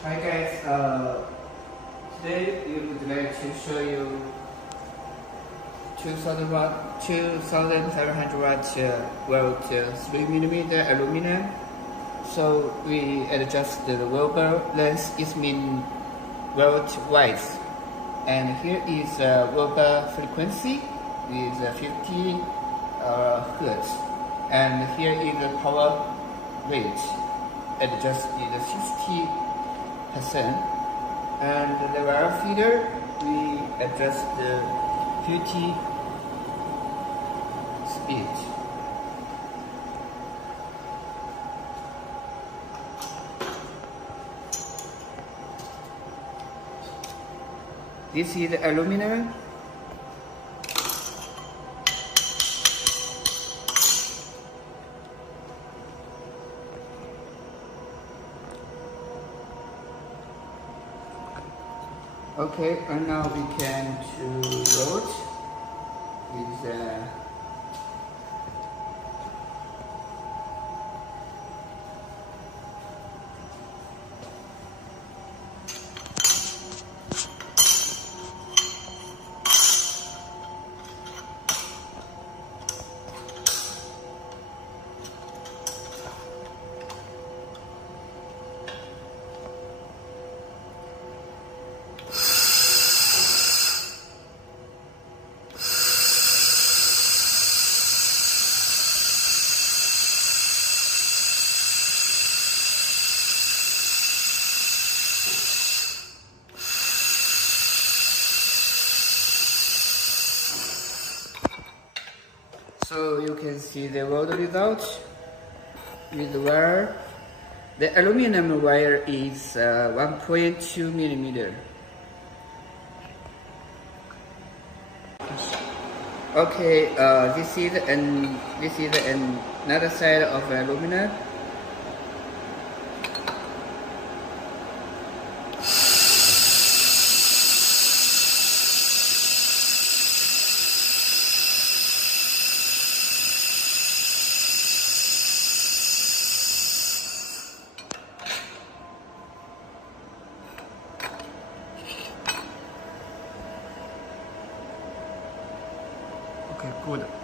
Hi guys, today we would like to show you 2700 watt volt 3mm aluminum. So we adjust the Weber length, it means volt width. And here is Weber frequency with 50 Hertz. And here is the power rate, adjusted 60%. And the wire feeder, we adjust the 50 speed. This is the aluminum. Okay, and now we can to load with so you can see the load result with the wire. The aluminum wire is 1.2 millimeter. Okay, this is another side of aluminum. Okay, good.